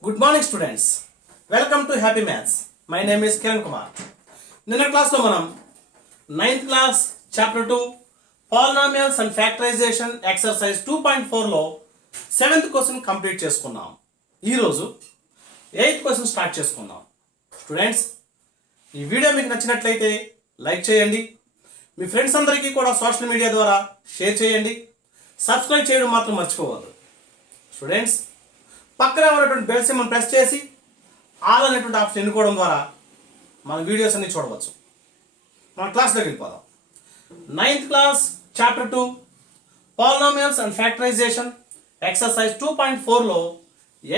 Good morning students. Welcome to Happy Maths. My name is Kiran Kumar. నిన్న క్లాస్లో మనం 9th class chapter 2 polynomials and factorization exercise 2.4లో 7th question complete చేసుకున్నాం. ఈరోజు 8th question start చేసుకున్నాం. Students, ఈ video మీకు నచ్చినట్లయితే లైక్ చేయండి, మీ ఫ్రెండ్స్ అందరికీ కూడా సోషల్ మీడియా ద్వారా షేర్ చేయండి, సబ్స్క్రైబ్ చేయడం మాత్రం మర్చిపోవద్దు. స్టూడెంట్స్, పక్కన ఉన్నటువంటి బెల్ సింబల్ ప్రెస్ చేసి ఆల్ అనేటువంటి ఆప్షన్ ఎన్నుకోవడం ద్వారా మన వీడియోస్ అన్ని చూడవచ్చు. మన క్లాస్లోకి వెళ్ళిపోదాం. 9th class chapter 2 polynomials and factorization exercise 2.4లో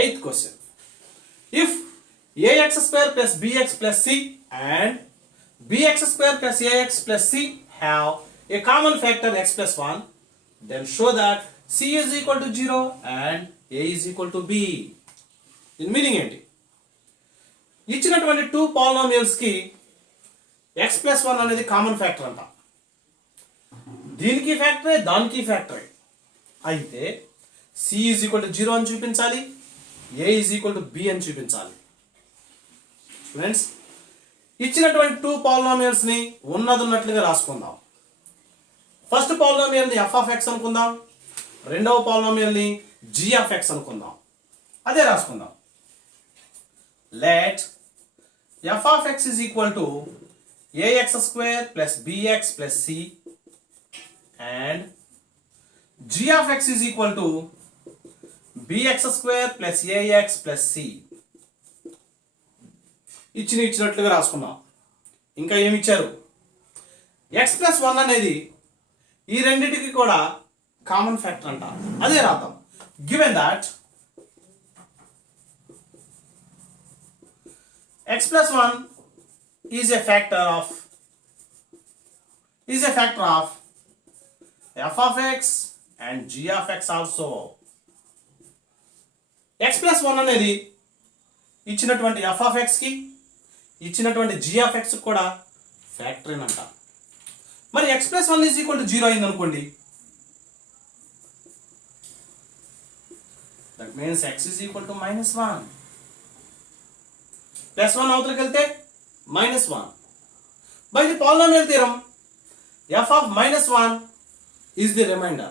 8th question. If ax² plus bx plus c and bx² plus ax plus c have a common factor x plus 1, then show that c is equal to 0 and a is equal to b. దీని meaning ఏంటి? ఇచ్చినటువంటి 2 polynomials కి x plus 1 అనేది common factor అంట. దీనికి ఫ్యాక్టరే, దానికి ఫ్యాక్టరే. అయితే c is equal to 0 అని చూపించాలి, a is equal to b అని చూపించాలి. ఫ్రెండ్స్, ఇచ్చినటువంటి 2 పాలినామియల్స్ ని ఉన్నట్లుగా రాసుకుందాం. ఫస్ట్ పాలినామియల్ ని f of x అనుకుందాం, రెండవ పాలినామియల్ ని g of x అనుకుందాం. అదే రాసుకుందాం. Let f of x is equal to ax² plus bx plus c and g of x is equal to bx² plus ax plus c. ఇచ్చినట్లుగా రాసుకున్నాం. ఇంకా ఏమి ఇచ్చారు? x plus 1 అనేది ఈ రెండింటికి కూడా కామన్ ఫ్యాక్టర్ అంట. అదే రాద్దాం. Given that x plus 1 is a factor of f of x and g of x also. x plus 1 అనేది ఇచ్చినటువంటి f of x కి, ఇచ్చినటువంటి g of x కూడా ఫ్యాక్టర్ అంట. మరి x plus 1 is equal to 0 అయింది అనుకోండి, that means x is equal to -1. Plus 1 అవతలకి వెళ్తే -1. By the polynomial theorem f of -1 is the remainder.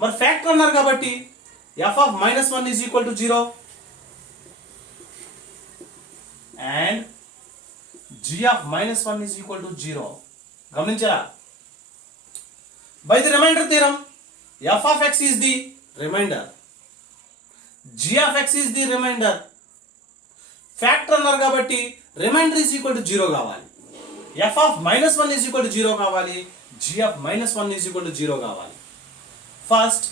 మరి ఫ్యాక్టర్ అన్నారు కాబట్టి f of -1 is equal to 0 and g of -1 is equal to 0. గమనించారా? By the remainder theorem f of x is the remainder, g of x is the remainder. Factor అన్నారు కాబట్టి remainder is equal to 0 కావాలి, f of -1 is equal to 0 కావాలి, g of -1 is equal to 0 కావాలి. First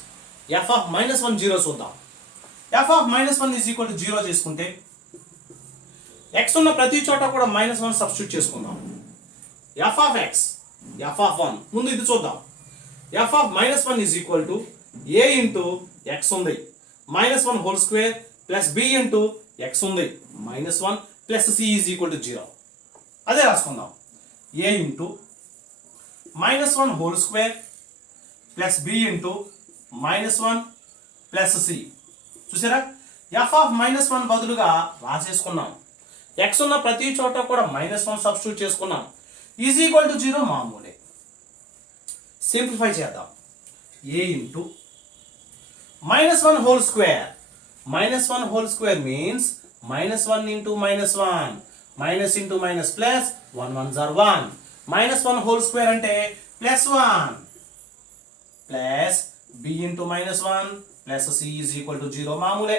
f of -1 0 చూద్దాం. f of -1 is equal to 0 చేసుకుంటే x ఉన్న ప్రతి చోట కూడా -1 సబ్స్టిట్యూట్ చేసుకుందాం. f of x, f of 1 ముందు ఇది చూద్దాం. f of -1 is equal to a into x ఉంది, -1 whole square plus b into x ఉంది, -1 plus c is equal to 0. అదే రాసుకుందాం. a into -1 whole square plus b into -1 plus c. చూసారా? f of -1 బదులుగా రాసేసుకున్నాం. x ఉన్న ప్రతి చోట కూడా -1 substitute చేసుకున్నాం. ఈజ్ ఈక్వల్ టు 0 మామూలే. సింప్లిఫై చేద్దాం. a into -1 whole square, -1 whole square means -1 into -1, minus into minus plus, 1 ones are 1, -1 whole square అంటే +1 plus b into -1 plus c is equal to 0 మామూలే.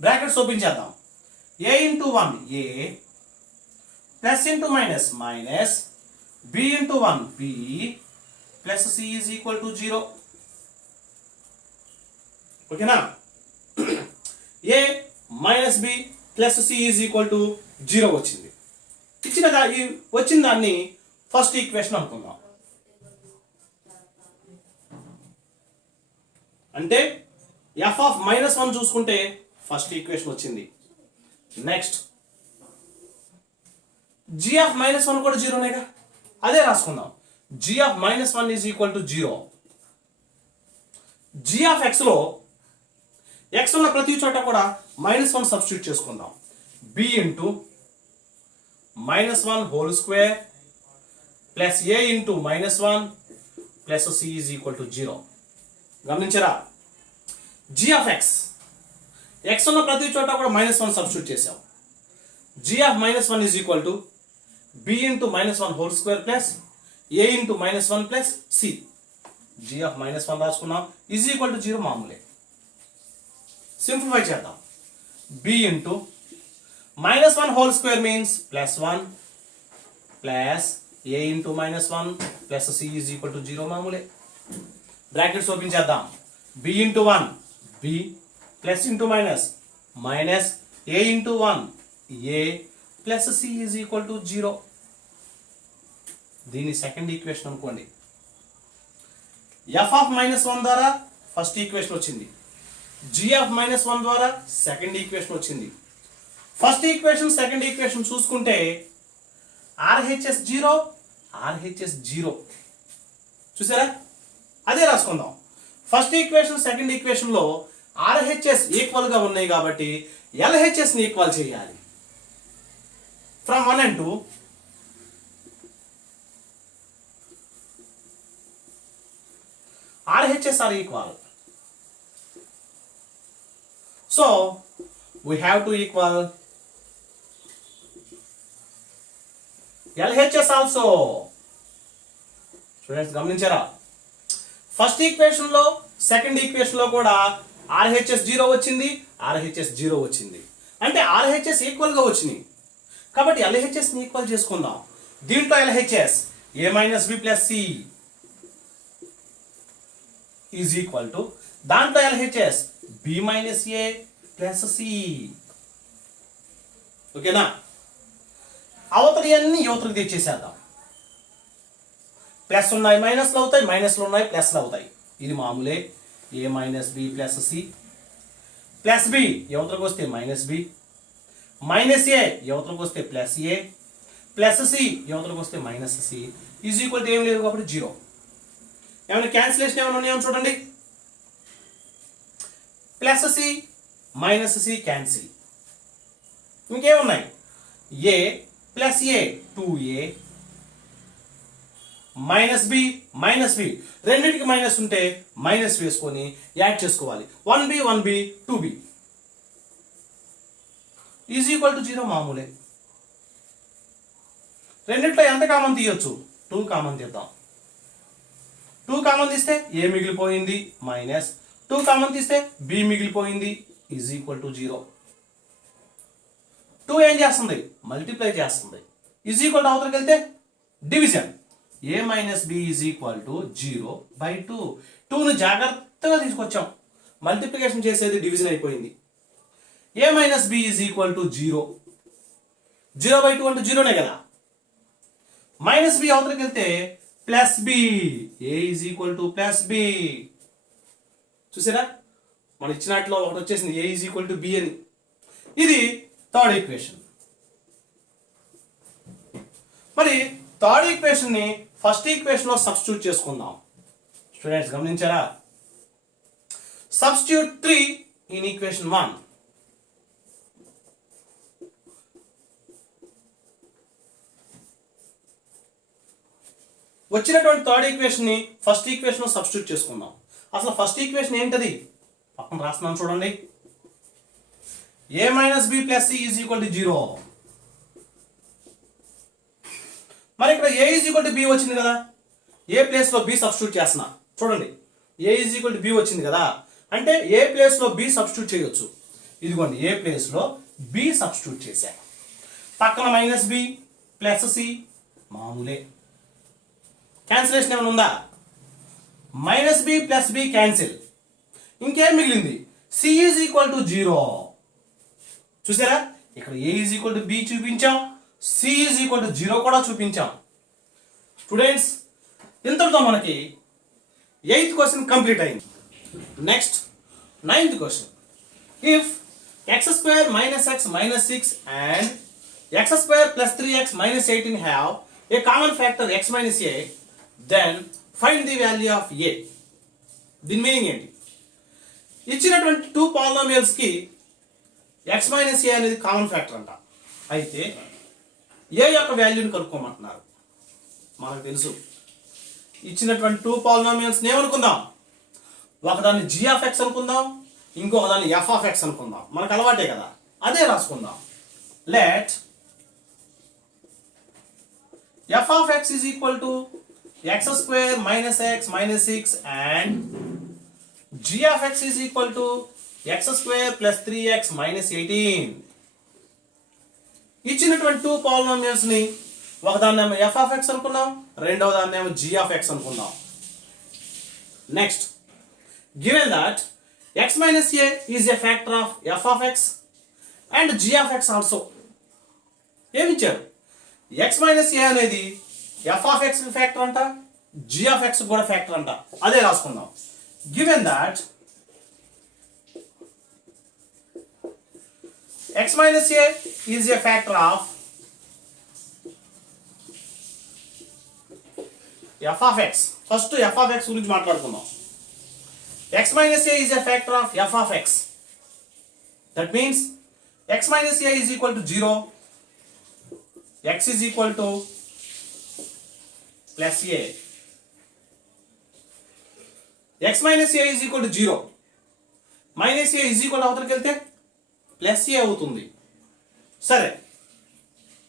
బ్రాకెట్స్ ఓపెన్ చేద్దాం. a into 1 a plus into minus minus b into 1 b plus c is equal to 0. ఓకేనా? a minus b plus c is equal to 0 వచ్చింది. వచ్చిన దాన్ని first equation అనుకుందాం. అంటే f of -1 చూసుకుంటే first equation వచ్చింది. Next g of -1 కూడా 0నేగా, అదే రాసుకుందాం. g of -1 is equal to 0. g of x లో ఎక్స్ ఉన్న ప్రతి చోట కూడా -1 సబ్స్టిట్యూట్ చేసుకుందాం. b into -1 whole square plus a into -1 plus c is equal to 0. గమనించరా, g of X, X ఉన్న ప్రతి చోట కూడా -1 సబ్స్టిట్యూట్ చేసాం. g of -1 is equal to b into -1 whole square plus a into -1 plus c. g of -1 రాసుకున్నాం is equal to 0 మామూలే. Simplify చేద్దాం. b into -1 whole square means +1 plus a into -1 plus c is equal to 0 మామూలే. Brackets open చేద్దాం. b into 1 b plus into minus a into 1 a plus c is equal to 0. దీని second equation అనుకోండి. f of -1 ద్వారా first equation వచ్చింది, g of -1 ద్వారా second equation వచ్చింది. First equation second equation చూసుకుంటే RHS 0 RHS 0 చూసారా, అదే రాసుకుందాం. ఫస్ట్ ఈక్వేషన్ సెకండ్ ఈక్వేషన్ లో RHS ఈక్వల్ గా ఉన్నాయి కాబట్టి LHS ని ఈక్వల్ చేయాలి. From 1 and 2 RHS are equal. So we have to equal LHS also. Students గమనించారా, ఫస్ట్ ఈక్వేషన్ లో సెకండ్ ఈక్వేషన్ లో కూడా RHS 0 వచ్చింది, RHS 0 వచ్చింది. అంటే RHS ఈక్వల్ గా వచ్చినాయి కాబట్టి LHS ని ఈక్వల్ చేసుకుందాం. దీంట్లో LHS a minus b plus c is equal to దాంట్లో LHS b minus a plus c. ఓకేనా, అవతలి అన్ని యువతలకు తెచ్చేసేద్దాం. ప్లస్ ఉన్నాయి మైనస్లు అవుతాయి, మైనస్లు ఉన్నాయి ప్లస్లు అవుతాయి. ఇది మామూలే. a minus b plus c plus b యువతలకు వస్తే మైనస్ b మైనస్ a యువతలకు వస్తే ప్లస్ a ప్లస్ c యువతలకు వస్తే minus c is equal to ఏం లేదు కాబట్టి 0. ఏమైనా క్యాన్సిలేషన్ ఏమైనా ఉన్నాయో చూడండి. Plus c minus c cancel. ఇంకేమున్నాయి, a plus a 2a minus B రెండింటికి మైనస్ ఉంటే మైనస్ వేసుకొని యాడ్ చేసుకోవాలి. 1b 2b is equal to 0 మామూలే. రెండింటిలో ఎంత కామన్ తీయొచ్చు, 2 కామన్ తీద్దాం. 2 కామన్ తీస్తే a మిగిలిపోయింది మైనస్ 2 కామన్ తీస్తే b మిగిలిపోయింది ఈజ్ ఈక్వల్ టు 0. 2 ఏం చేస్తుంది, మల్టిప్లై చేస్తుంది. ఈజ్ ఈక్వల్ టు అవతలకి వెళ్తే division. a minus b is equal to 0/2. 2ను జాగ్రత్తగా తీసుకొచ్చాం, మల్టిప్లికేషన్ చేసేది డివిజన్ అయిపోయింది. a minus b is equal to 0. 0/2 అంటే 0నే కదా. మైనస్ b అవతలకి వెళ్తే plus b, a is equal to plus b. చూసారా, మన ఇచ్చినట్లో ఒకటి వచ్చేసింది a is equal to b అని. ఇది థర్డ్ ఈక్వేషన్. మరి థర్డ్ ఈక్వేషన్ ని ఫస్ట్ ఈక్వేషన్ లో సబ్స్టిట్యూట్ చేసుకుందాం. స్టూడెంట్స్ గమనించారా, సబ్స్టిట్యూట్ 3 ఇన్ ఈక్వేషన్ 1. వచ్చినటువంటి థర్డ్ ఈక్వేషన్ ని ఫస్ట్ ఈక్వేషన్ లో సబ్స్టిట్యూట్ చేసుకుందాం. అసలు ఫస్ట్ ఈక్వేషన్ ఏంటది పక్కన రాస్తున్నాను చూడండి. a minus b plus c is equal to 0. మరి ఇక్కడ a is equal to b వచ్చింది కదా, a ప్లేస్ లో b సబ్స్టిట్యూట్ చేస్తున్నా. చూడండి, a is equal to b వచ్చింది కదా, అంటే a ప్లేస్ లో b సబ్స్టిట్యూట్ చేయొచ్చు. ఇదిగోండి, a ప్లేస్ లో b సబ్స్టిట్యూట్ చేశా. పక్కన మైనస్ b ప్లస్ c మామూలే. క్యాన్సిలేషన్ ఏమైనా ఉందా, minus b plus b cancel. ఇంకేం మిగిలింది, c ఈజ్ ఈక్వల్ టు 0. చూసారా, ఇక్కడ a is equal to b చూపించాం, c ఈజ్ ఈక్వల్ టు 0 కూడా చూపించాం. స్టూడెంట్స్, ఇంతటితో మనకి 8th క్వశ్చన్ కంప్లీట్ అయింది. Next 9th question. If x² minus x minus 6 and x² plus 3x minus 18 have a common factor x minus a, then find the value of a. దీని meaning ఏంటి, ఇచ్చినటువంటి two polynomials కి X minus ఏ అనేది common factor అంట. అయితే ఏ యొక్క వాల్యూని కనుక్కోమంటున్నారు. మనకు తెలుసు ఇచ్చినటువంటి టూ పాలినోమియల్స్ ఏమనుకుందాం, ఒకదాన్ని g ఆఫ్ x అనుకుందాం, ఇంకొక దాన్ని f ఆఫ్ x అనుకుందాం. మనకు అలవాటే కదా, అదే రాసుకుందాం. Let f of x is equal to x square minus x minus 6 and g of x is equal to x square plus 3x minus 18. ఇచ్చినటువంటి టూ పాలినోమియల్స్ ని ఒకదాన్నేమో f of x అనుకుందాం, రెండవ దాన్నేమో g of x అనుకుందాం. Next, given that x minus a is a factor of f of x and g of x also. ఏమి ఇచ్చారు, x minus a అనేది f of x factor అంట, g of x కూడా factor అంట. అదే రాసుకుందాం. given that x minus a is a factor of f of x. First f of x గురించి మాట్లాడుకుందాం. x minus a is a factor of f of x. That means x minus a is equal to 0, x is equal to plus a. x minus a is equal to 0, minus a is equal to అవతలకి వెళ్తే plus a అవుతుంది. సరే,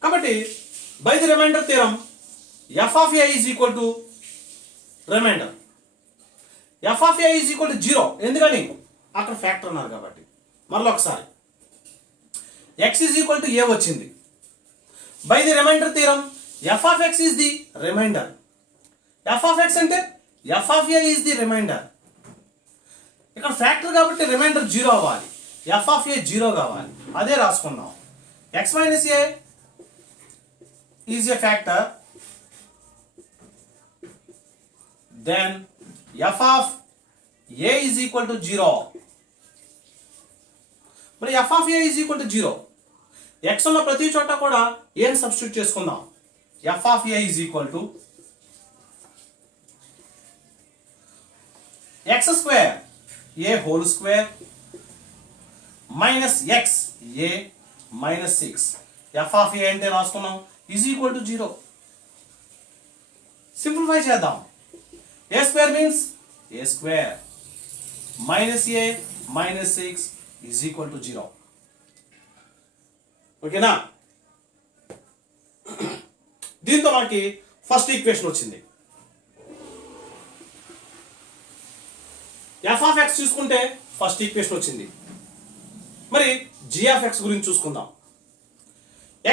కాబట్టి by the remainder theorem f of a is equal to remainder, f of a is equal to 0. ఎందుకని, అక్కడ factor అన్నారు కాబట్టి. మరలా ఒకసారి x is equal to a వచ్చింది. By the remainder theorem f of x is the remainder. f of x అంటే f of a is the remainder. ఇక్కడ factor కాబట్టి రిమైండర్ 0 అవ్వాలి, f of a 0 కావాలి. అదే రాసుకుందాం. x minus a is a factor, then f of a is equal to 0. మరి f of a is equal to 0, x ఉన్న ప్రతి చోట కూడా ఏం సబ్స్టిట్యూట్ చేసుకుందాం. f of a is equal to x square a whole square minus x a minus 6. f of a అంటే రాసుకున్నాం is equal to 0. Simplify చేద్దాం. a square means a square minus a minus 6 is equal to 0. ఓకేనా? దీంతో మనకి first equation వచ్చింది. f of x చూసుకుంటే first equation వచ్చింది. మరి g of x గురించి చూసుకుందాం.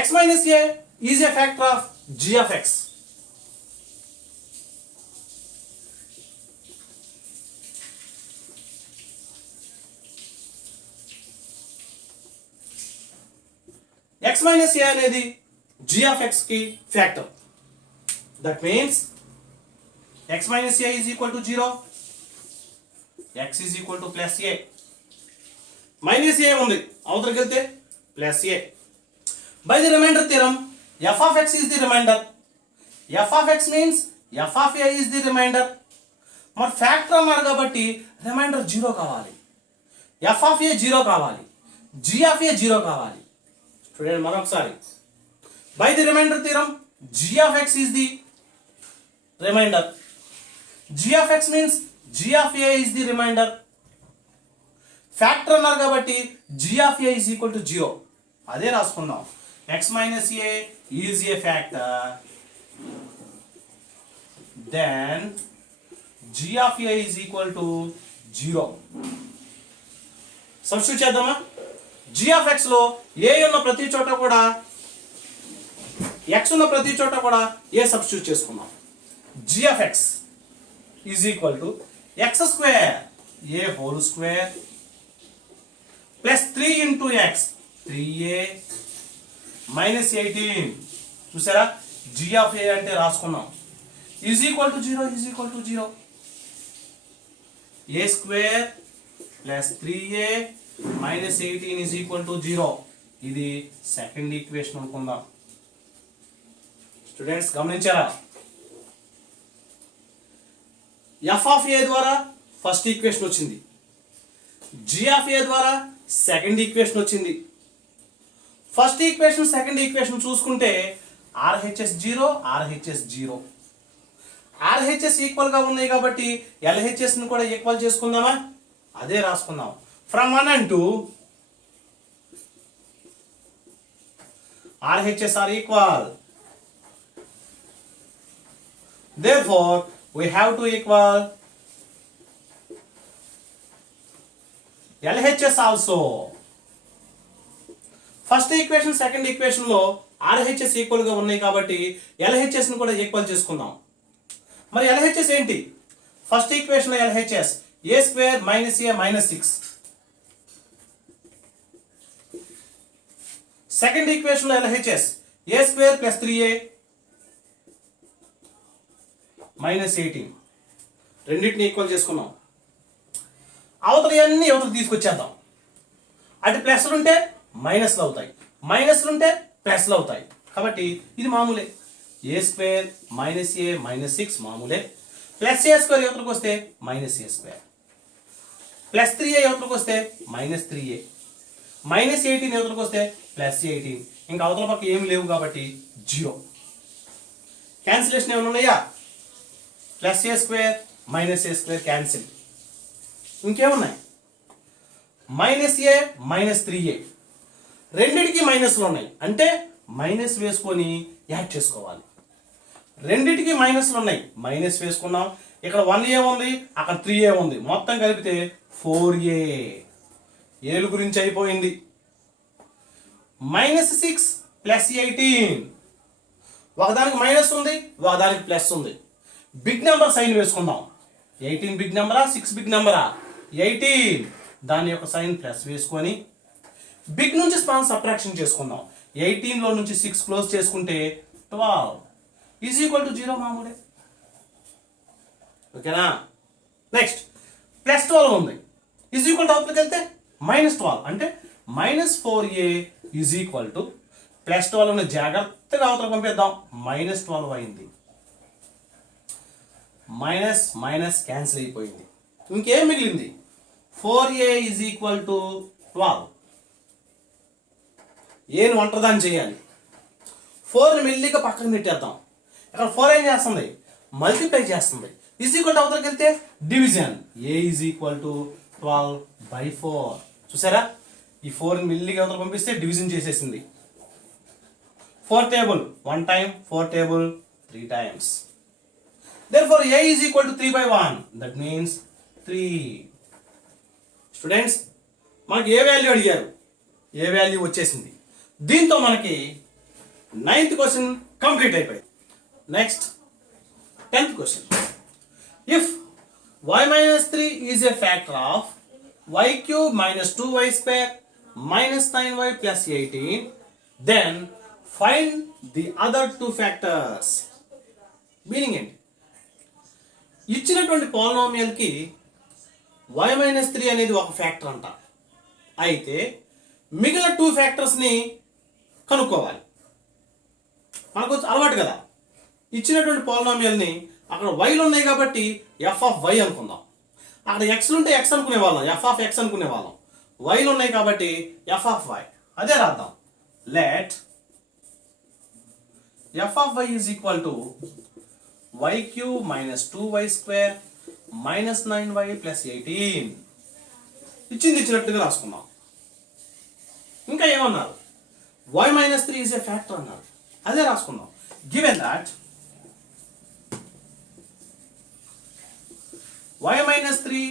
x minus a is a factor of g of x. x minus a అనేది g of x కి factor. That means x minus a is equal to 0, x is equal to plus a. Minus a ఉంది, అవతలకి వెళ్తే plus a. By the remainder theorem f of x is the remainder. f of x means f of a is the remainder. మరి factor అన్నారు కాబట్టి reminder 0 కావాలి, f of a 0 కావాలి, g of a 0 కావాలి. చూడండి మరొకసారి. By the remainder theorem g of x is the remainder. g of x means g of a is the remainder. Factor అన్నారు కాబట్టి g of a is equal to 0. అదే రాసుకుందాం. x minus a is a factor, then g of a is equal to 0. Substitute చేద్దామా? g of x లో a ఉన్న ప్రతి చోట కూడా x ఉన్న ప్రతి చోట కూడా a సబ్స్టిట్యూట్ చేసుకుందాం. g of x is equal to x square a whole square plus 3 into x 3a minus 18. చూసారా, g of a అంటే రాసుకున్నాం is equal to 0 is equal to 0. a square plus 3a minus 18 is equal to 0. ఇది second equation అనుకుందాం. Students గమనించారా? f of a ద్వారా first equation వచ్చింది. G of a ద్వారా second equation వచ్చింది. ఫస్ట్ ఈక్వేషన్ సెకండ్ ఈక్వేషన్ చూసుకుంటే RHS zero RHS zero, RHS equal గా ఉన్నాయి కాబట్టి ఎల్హెచ్ఎస్ ని కూడా ఈక్వల్ చేసుకుందామా? అదే రాసుకుందాం. From 1 and 2 RHS are equal. Therefore, we have to equal LHS also. First equation second equation లో RHS ఈక్వల్ గా ఉన్నాయి కాబట్టి LHS ని కూడా ఈక్వల్ చేసుకుందాం. మరి LHS ఏంటి? ఫస్ట్ ఈక్వేషన్ లో LHS a square minus a minus 6. Second equation లో LHS a square plus 3a minus 18. రెండింటిని ఈక్వల్ చేసుకున్నాం. అవతల అన్ని అవతల తీసుకొచ్చేద్దాం. అటు ప్లస్లు ఉంటే మైనస్లు అవుతాయి, మైనస్లు ఉంటే ప్లస్లు అవుతాయి. కాబట్టి ఇది మామూలే. a square minus a minus 6 మామూలే. ప్లస్ a స్క్వేర్ యువతలకు వస్తే minus a square, plus 3a యువతలకు వస్తే మైనస్ 3a, మైనస్ 18 యువతలకు వస్తే ప్లస్ 18. ఇంకా అవతల పక్క ఏమి లేవు కాబట్టి 0. క్యాన్సిలేషన్ ఏమైనా ఉన్నాయా? Plus a square minus a square cancel. ఇంకేమున్నాయి? మైనస్ a మైనస్ 3a, రెండిటికి మైనస్లు ఉన్నాయి అంటే మైనస్ వేసుకొని యాడ్ చేసుకోవాలి. రెండిటికి మైనస్లు ఉన్నాయి, మైనస్ వేసుకున్నాం. ఇక్కడ 1a ఉంది, అక్కడ 3a ఉంది, మొత్తం కలిపితే 4a. ఏలు గురించి అయిపోయింది. మైనస్ 6 ప్లస్ 18, ఒకదానికి మైనస్ ఉంది, ఒకదానికి ప్లస్ ఉంది. బిగ్ నెంబర్ సైన్ వేసుకుందాం. 18 బిగ్ నెంబరా 6 బిగ్ నెంబరా? 18. దాని యొక్క సైన్ ప్లస్ వేసుకొని బిగ్ నుంచి స్మాల్ సబ్ట్రాక్షన్ చేసుకుందాం. 18 లో నుంచి 6 క్లోజ్ చేసుకుంటే 12 ఈజ్ ఈక్వల్ టు 0 మామూలే. ఓకేనా? నెక్స్ట్ ప్లస్ 12 ఉంది, ఈజ్ ఈక్వల్ టు అవుట్లోకి వెళ్తే మైనస్ 12 అంటే minus 4a is equal to plus 12 జాగ్రత్తగా అవతల పంపిద్దాం. మైనస్ 12 అయింది. మైనస్ మైనస్ క్యాన్సిల్ అయిపోయింది. ఇంకేం మిగిలింది? 4a is equal to 12. ఏను ఒంటరిదాన్ని చేయాలి. 4ని మెల్లిగా పక్కన పెట్టేద్దాం. ఇక్కడ 4 ఏం చేస్తుంది? మల్టిప్లై చేస్తుంది. ఈజ్ ఈక్వల్ టు అవతలకి వెళ్తే division. a is equal to 12/4. చూసారా? ఈ 4ని మెల్లిగా అవతల పంపిస్తే డివిజన్ చేసేసింది. 4 table 1 time, 4 table 3 times. Therefore, a is equal to 3/1. That means 3. Students, మనకి ఏ వాల్యూ అడిగారు? ఏ వాల్యూ వచ్చేసింది. దీంతో మనకి 9th క్వశ్చన్ కంప్లీట్ అయిపోయింది. Next 10th question. If y minus 3 is a factor of y cube minus 2y square minus 9y plus 18, then find the other two factors. Meaning ఏంటి? ఇచ్చినటువంటి polynomial కి y minus 3 అనేది ఒక factor అంట. అయితే మిగిలిన 2 factors ని కనుక్కోవాలి. మనకు అలవాటు కదా, ఇచ్చినటువంటి పాలినామియల్ ని అక్కడ వైలు ఉన్నాయి కాబట్టి ఎఫ్ ఆఫ్ వై అనుకుందాం. అక్కడ ఎక్స్లు ఉంటే ఎక్స్ అనుకునే వాళ్ళం, ఎఫ్ ఆఫ్ ఎక్స్ అనుకునే వాళ్ళం. వైలు ఉన్నాయి కాబట్టి ఎఫ్ ఆఫ్ వై. అదే రాద్దాం. Let f of y is equal to y cube minus 2y square minus 9y plus 18. ఇచ్చింది ఇచ్చినట్టుగా రాసుకున్నాం. ఇంకా ఏమన్నారు? y minus 3 is a factor అన్నారు. అదే రాసుకుందాం. Given that y minus 3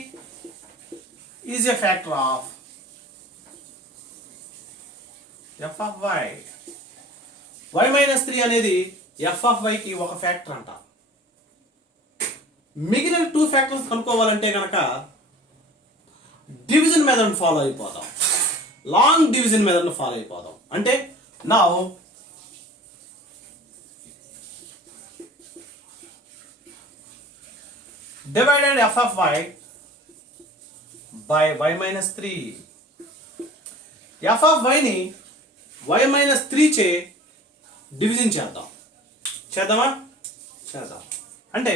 is a factor of f of y. y minus 3 అనేది f of y కి ఒక ఫ్యాక్టర్ అంట. మిగిలిన 2 ఫ్యాక్టర్స్ కనుక్కోవాలంటే కనుక డివిజన్ మెథడ్ ఫాలో అయిపోదాం. లాంగ్ డివిజన్ మెథడ్ ఫాలో అయిపోదాం. అంటే now divided f of y by y minus 3. f of y ని y minus 3 చే డివిజన్ చేద్దాం. చేద్దామా? చేద్దాం. అంటే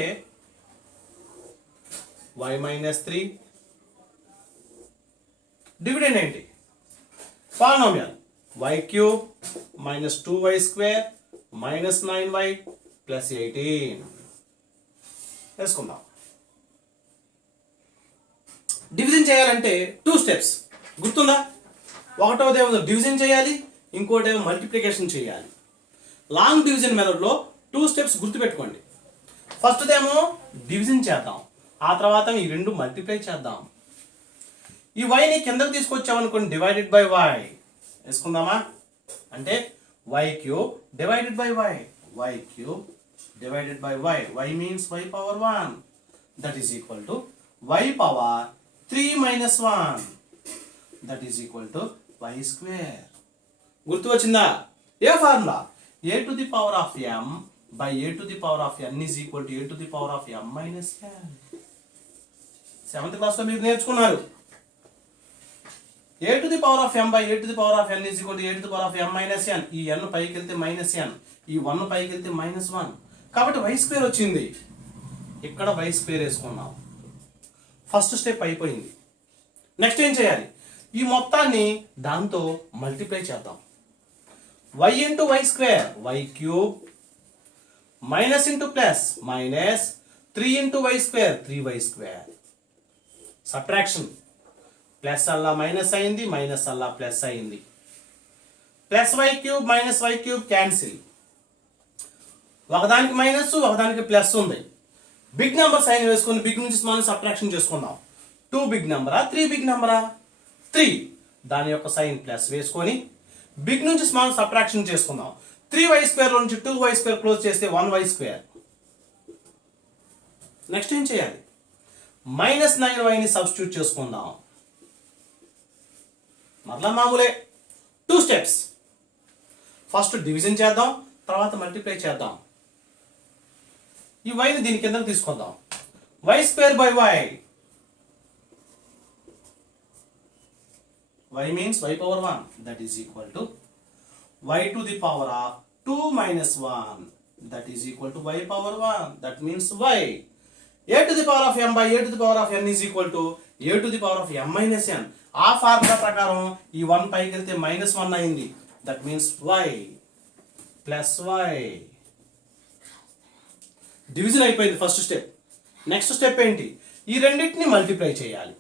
y minus 3 డివిడెండ్ ఏంటి? Polynomial y cube minus 2y square minus 9y plus 18 వేసుకుందాం. డివిజన్ చేయాలంటే 2 స్టెప్స్ గుర్తుందా? ఒకటోదేమో డివిజన్ చేయాలి, ఇంకోటేమో మల్టిప్లికేషన్ చేయాలి. లాంగ్ డివిజన్ మెథడ్లో 2 స్టెప్స్ గుర్తుపెట్టుకోండి. ఫస్ట్దేమో డివిజన్ చేద్దాం, ఆ తర్వాత ఈ రెండు మల్టిప్లై చేద్దాం. ఈ వైని కిందకు తీసుకొచ్చామనుకోండి, డివైడెడ్ బై వై వేసుకుందామా? అంటే y cube divided by y cube divided by y means y power 1 that is equal to y power 3 minus 1 that is equal to y square. గుర్తు వచ్చిందా? ఏ formula? a to the power of m by a to the power of n is equal to a to the power of m minus n. 7th క్లాస్లో మీరు నేర్చుకున్నారు. a to the power of m by a to the power of n is equal to a to the power of m minus n. ఈ n పైకి వెళ్తే minus n, ఈ 1 పైకి వెళ్తే minus 1, కాబట్టి y స్క్వేర్ వచ్చింది. ఇక్కడ y స్క్వేర్ వేసుకున్నాం. ఫస్ట్ స్టెప్ అయిపోయింది. నెక్స్ట్ ఏం చేయాలి? ఈ మొత్తాన్ని దాంతో మల్టిప్లై చేద్దాం. y into y square y cube minus into plus minus 3 into y square 3y square. Subtraction, plus అల్లా మైనస్ అయింది, మైనస్ అల్లా ప్లస్ అయింది. Plus y cube minus y cube cancel. ఒకదానికి మైనస్ ఒకదానికి ప్లస్ ఉంది. బిగ్ నెంబర్ సైన్ వేసుకొని big నుంచి small subtraction చేసుకుందాం. 2 బిగ్ నెంబరా 3 బిగ్ నెంబరా? 3. దాని యొక్క సైన్ ప్లస్ వేసుకొని బిగ్ నుంచి స్మాల్ సబ్ట్రాక్షన్ చేసుకుందాం. 3y స్క్వేర్ నుంచి 2y స్క్వేర్ క్లోజ్ చేస్తే 1y స్క్వేర్. నెక్స్ట్ ఏం చేయాలి? మైనస్ 9yని సబ్స్టిట్యూట్ చేసుకుందాం. మరలా మామూలే 2 స్టెప్స్. ఫస్ట్ డివిజన్ చేద్దాం, తర్వాత మల్టిప్లై చేద్దాం. ఈ వైని దీని కింద తీసుకుందాం. y square by y means y power 1 that is equal to y to the power of 2 minus 1 that is equal to y power 1 that means y. a to the power of m by a to the power of n is equal to a to the power of m minus n. ఆ formula ప్రకారం ఈ 1 పైకి వెళ్తే minus 1 అయింది. That means y plus y. Division అయిపోయింది first step. Next step ఏంటి? ఈ రెండింటిని మల్టిప్లై చేయాలి.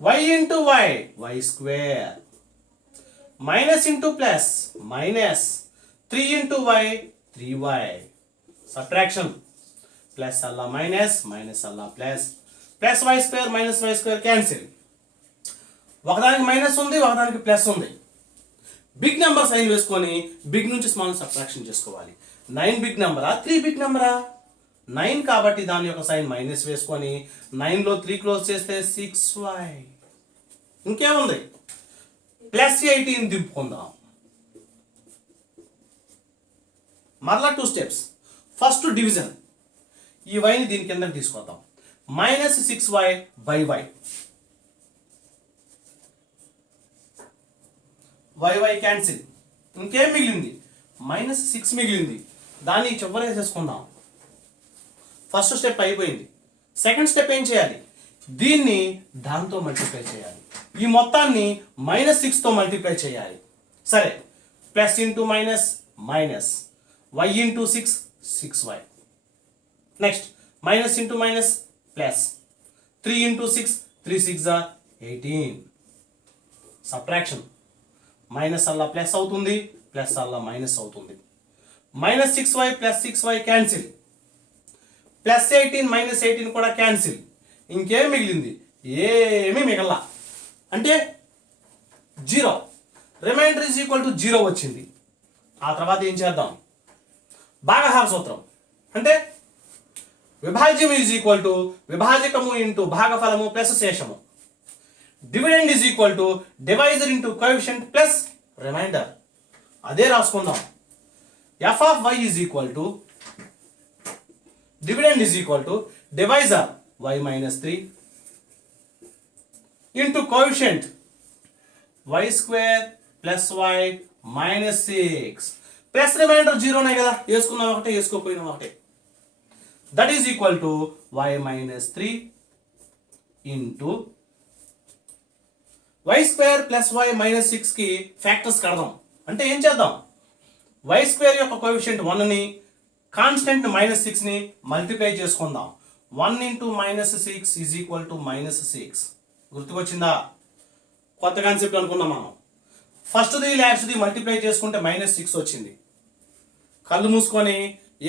y into y square minus into plus minus 3 into y 3y. Subtraction, plus అల్లా మైనస్ మైనస్ అల్లా plus plus y square minus y square cancel. ఒకదానికి minus ఉంది, ఒకదానికి ప్లస్ ఉంది. బిగ్ నెంబర్ సైన్ వేసుకొని బిగ్ నుంచి స్మాల్ సబ్ట్రాక్షన్ చేసుకోవాలి. 9 big నెంబరా 3 big నెంబరా? 9 కాబట్టి దాని యొక్క సైన్ మైనస్ వేసుకొని 9లో 3 క్లోజ్ చేస్తే 6y. ఇంకేముంది? ప్లస్ 18 దింపుకుందాం. మరలా 2 స్టెప్స్. First division. ఈ వైని దీని కింద తీసుకొద్దాం. Minus 6y by y cancel. ఇంకేం మిగిలింది? మైనస్ 6 మిగిలింది. దాన్ని చివర వేసేసుకుందాం. ఫస్ట్ స్టెప్ అయిపోయింది. సెకండ్ స్టెప్ ఏం చేయాలి? దీన్ని దాంతో మల్టిప్లై చేయాలి. ఈ మొత్తాన్ని మైనస్ 6తో మల్టిప్లై చేయాలి. సరే, plus into minus minus y into 6 6y. Next minus into minus plus 3 into 6 3 6 18. Subtraction, minus అల్లా ప్లస్ అవుతుంది, ప్లస్ అల్లా మైనస్ అవుతుంది. Minus 6y plus 6y cancel. Plus 18 minus 18 కూడా క్యాన్సిల్. ఇంకేం మిగిలింది? ఏమీ మిగల. అంటే 0. రిమైండర్ ఈజ్ ఈక్వల్ టు 0 వచ్చింది. ఆ తర్వాత ఏం చేద్దాం? భాగహార సూత్రం. అంటే విభాజ్యం ఈజ్ ఈక్వల్ టు విభాజకము ఇంటూ భాగఫలము ప్లస్ శేషము. Dividend is equal to divisor into coefficient plus remainder. అదే రాసుకుందాం. f of y is equal to dividend is equal to divisor y minus 3 into coefficient y square plus y minus 6 plus remainder 0నే కదా, వేసుకున్నాం ఒకటే, వేసుకోపోయినా ఒకటే. That is equal to y minus 3 into y square plus y minus 6 కి factors కడదాం. అంటే ఏం చేద్దాం, వై స్క్వేర్ యొక్క కోఎఫిషియంట్ 1 ని కాన్స్టెంట్ -6 ని మల్టిప్లై చేసుకుందాం. 1 ఇంటూ -6 ఈజ్ ఈక్వల్ టు -6. గుర్తుకొచ్చిందా? కొత్త కాన్సెప్ట్ అనుకున్నాం మనం. ఫస్ట్ది లాస్ట్ది మల్టిప్లై చేసుకుంటే -6 వచ్చింది. కళ్ళు మూసుకొని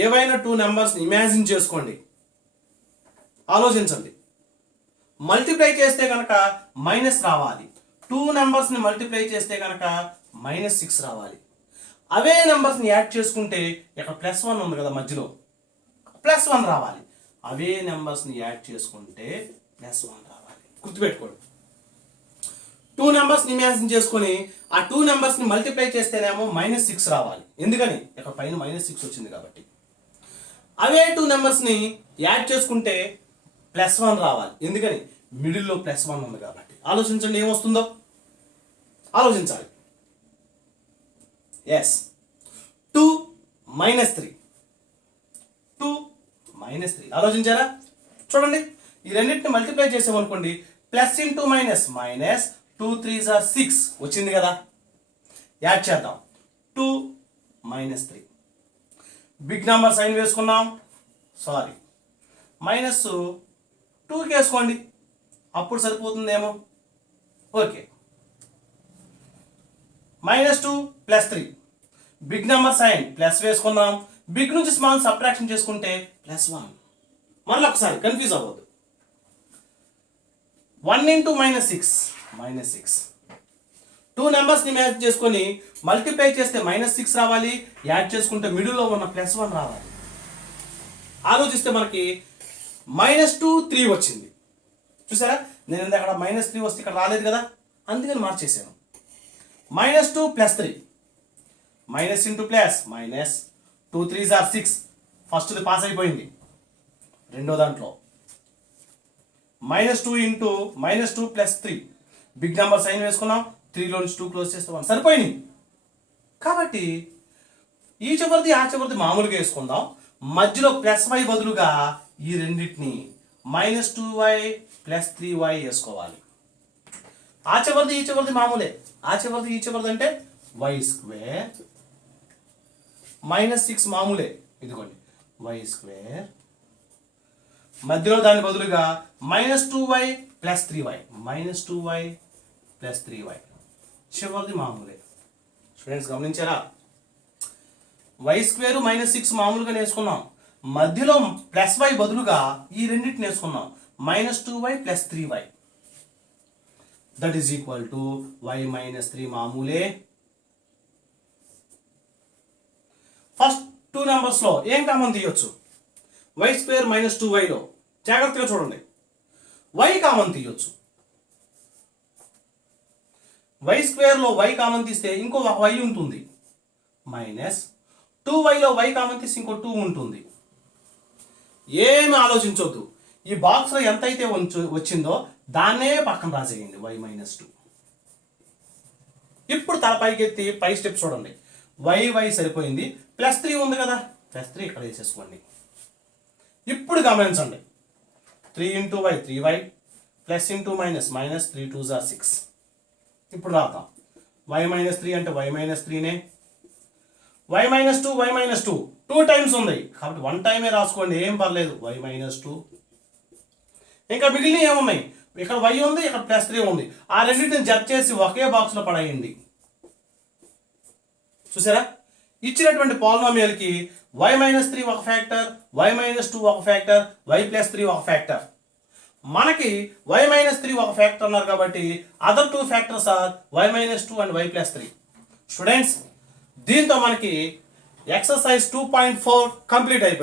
ఏవైనా 2 నెంబర్స్ని ఇమాజిన్ చేసుకోండి, ఆలోచించండి. మల్టిప్లై చేస్తే కనుక మైనస్ రావాలి. 2 నెంబర్స్ని మల్టిప్లై చేస్తే కనుక -6 రావాలి. అవే నెంబర్స్ని యాడ్ చేసుకుంటే ఇక్కడ +1 ఉంది కదా మధ్యలో, +1 రావాలి. అవే నెంబర్స్ని యాడ్ చేసుకుంటే +1 రావాలి. గుర్తుపెట్టుకోండి. 2 నెంబర్స్ని ఇమాజిన్ చేసుకొని ఆ 2 నెంబర్స్ని మల్టిప్లై చేస్తేనేమో -6 రావాలి. ఎందుకని? ఇక్కడ పైన -6 వచ్చింది కాబట్టి. అవే 2 నెంబర్స్ని యాడ్ చేసుకుంటే +1 రావాలి. ఎందుకని? మిడిల్లో +1 ఉంది కాబట్టి. ఆలోచించండి ఏమొస్తుందో, ఆలోచించాలి. ఎస్, 2 -3, 2 -3. ఆలోచించారా? చూడండి, ఈ రెండింటిని మల్టిప్లై చేసామనుకోండి, plus into minus, -2 3s are 6 వచ్చింది కదా. యాడ్ చేద్దాం. 2 -3. బిగ్ నెంబర్ సైన్ వేసుకున్నాం, సారీ -2కి వేసుకోండి, అప్పుడు సరిపోతుందేమో. Okay, -2 +3. Big number sign plus వేసుకుందాం, బిగ్ నుంచి స్మాల్ సబ్ట్రాక్షన్ చేసుకుంటే +1. మళ్ళీ ఒకసారి కన్ఫ్యూజ్ అవ్వద్దు. 1 ఇంటూ -6, -6. 2 నెంబర్స్ని మ్యాచ్ చేసుకొని మల్టిప్లై చేస్తే -6 రావాలి, యాడ్ చేసుకుంటే మిడిల్లో ఉన్న +1 రావాలి. ఆలోచిస్తే మనకి -2 3 వచ్చింది. చూసారా, నేను అక్కడ -3 వస్తే ఇక్కడ రాలేదు కదా, అందుకని మార్చేసాను. -2 +3, minus into plus, -2 3s are 6. ఫస్ట్ది పాస్ అయిపోయింది. రెండో దాంట్లో -2 ఇంటూ -2 +3. బిగ్ నెంబర్ సైన్ వేసుకున్నాం, 3లో నుంచి 2 క్లోజ్ చేస్తే 1 సరిపోయింది. కాబట్టి ఈ చివరిది ఆ చివరిది మామూలుగా వేసుకుందాం. మధ్యలో +y బదులుగా ఈ రెండింటిని -2y + 3y వేసుకోవాలి. ఆ చివరిది ఈ చివరిది మామూలే. ఆ చివరిది ఈ చివరిది అంటే y² -6 మామూలే. ఇదిగోండి y², మధ్యలో దాని బదులుగా -2y + 3y, -2y + 3y. చివరిది మామూలే. స్టూడెంట్స్ గమనించారా? y² -6 మామూలుగా వేసుకున్నాం, మధ్యలో +y బదులుగా ఈ రెండింటిని వేసుకున్నాం, -2y + 3y. That is equal to y -3 మామూలే. ఫస్ట్ 2 నెంబర్స్లో ఏం కామన్ తీయొచ్చు? y² -2yలో జాగ్రత్తగా చూడండి, y కామన్ తీయొచ్చు. y²లో y కామన్ తీస్తే ఇంకో y ఉంటుంది, -2yలో y కామన్ తీస్తే ఇంకో 2 ఉంటుంది. ఏమి ఆలోచించొద్దు. ఈ బాక్స్లో ఎంత అయితే వచ్చిందో దాన్నే పక్కన రాసేయండి, y -2. ఇప్పుడు తల పైకి ఎత్తి పై స్టెప్ చూడండి. y సరిపోయింది, +3 ఉంది కదా, +3 ఇక్కడ వేసేసుకోండి. ఇప్పుడు గమనించండి, 3 into y 3y, plus into minus, -3 2s are 6. ఇప్పుడు రాద్దాం. y -3 అంటే y -3నే, y -2 y -2 2 టైమ్స్ ఉంది కాబట్టి 1 టైమే రాసుకోండి, ఏం పర్లేదు. y -2. ఇంకా మిగిలిన ఏమున్నాయి? ఇక్కడ y ఉంది, ఇక్కడ +3 ఉంది. ఆ రెండింటిని జడ్ చేసి ఒకే బాక్స్లో పడేయండి. చూసారా? ఇచ్చినటువంటి పాలినామియల్కి y -3 ఒక ఫ్యాక్టర్, y -2 ఒక ఫ్యాక్టర్, y +3 ఒక ఫ్యాక్టర్. మనకి y -3 ఒక ఫ్యాక్టర్ అన్నారు కాబట్టి other 2 factors are y -2 and y +3. Students, దీంతో మనకి ఎక్సర్సైజ్ 2.4 కంప్లీట్ అయిపోయింది.